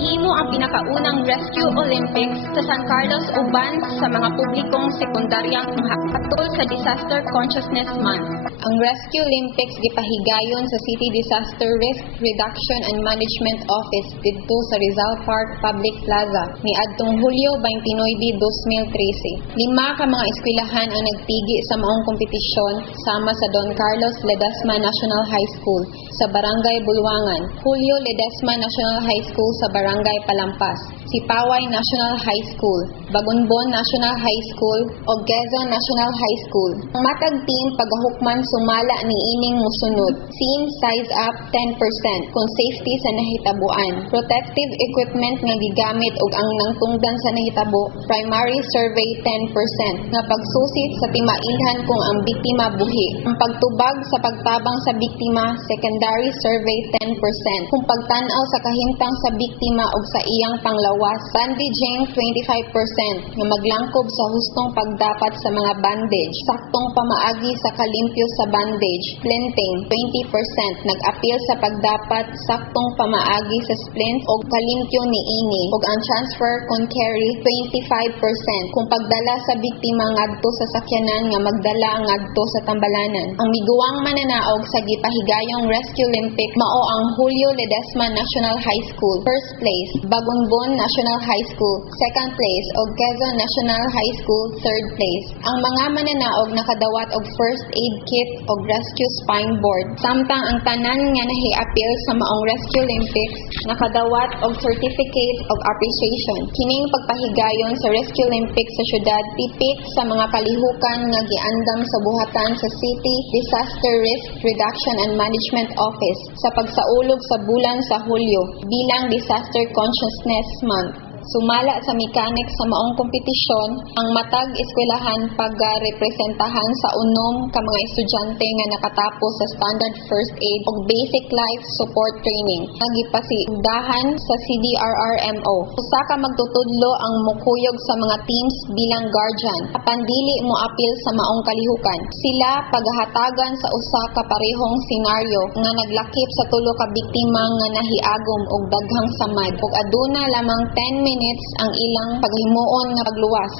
here. Gihimo ang pinakaunang Rescue Olympics sa San Carlos uban sa mga publikong sekundaryang hatol sa Disaster Consciousness Month. Ang Rescue Olympics gipahigayon sa City Disaster Risk Reduction and Management Office didto sa Rizal Park Public Plaza ni adtong Hulyo 29, 2013. Lima ka mga eskwelahan ang nagtigi sa maong kompetisyon sama sa Don Carlos Ledesma National High School sa Barangay Bulwangan, Julio Ledesma National High School sa Barangay Palampas, Sipaway National High School, Bagunbon National High School, o Quezon National High School. Ang matag team pagahukman sumala ni ining musunod. Scene size up 10% kung safety sa nahitabuan. Protective equipment nga gigamit ug ang nangtungdan sa nahitabo. Primary survey 10% nga pagsusit sa timailhan kung ang biktima buhi. Ang pagtubag sa pagtabang sa biktima secondary survey 10%. Kung pagtanaw sa kahimtang sa biktima ug sa iyang panglawas bandaging 25% nga maglangkob sa hustong pagdapat sa mga bandage. Saktong pamaagi sa kalimpyo sa bandage. Splinting 20% nag-appeal sa pagdapat saktong pamaagi sa splint o kalimpyo ni ini ug ang transfer con carry 25% kung pagdala sa biktima ngadto sa sakyanan nga magdala ngadto sa tambalanan. Ang miguwang mananaog sa gipahigayong Rescue Olympic mao ang Julio Ledesma National High School. First place, Bagunbon National High School. Second place, og Quezon National High School. Third place. Ang mga mananaog nakadawat og first aid kit og rescue spine board. Samtang ang tanan nga nahi-appeal sa maong Rescue Olympics nakadawat og certificate of appreciation. Kining pagpahigayon sa Rescue Olympics sa syudad tipik sa mga kalihukan nga giandam sa buhatan sa City Disaster Risk Reduction and Management Office sa pagsaulog sa bulan sa Hulyo bilang Disaster Consciousness Month. Sumala sa mechanics sa maong kompetisyon, ang matag eskwelahan pagrepresentahan sa unom ka mga estudyante nga nakatapos sa standard first aid ug basic life support training. Nagipasidahan sa CDRRMO. Usa ka magtutudlo ang mukuyog sa mga teams bilang guardian. Apan dili mo apil sa maong kalihukan. Sila paghahatagan sa usa ka parehong senaryo nga naglakip sa tulo ka biktima nga nahiagom og daghang samad ug aduna lamang 10 minutes ang ilang paghimuon nga pagluwas.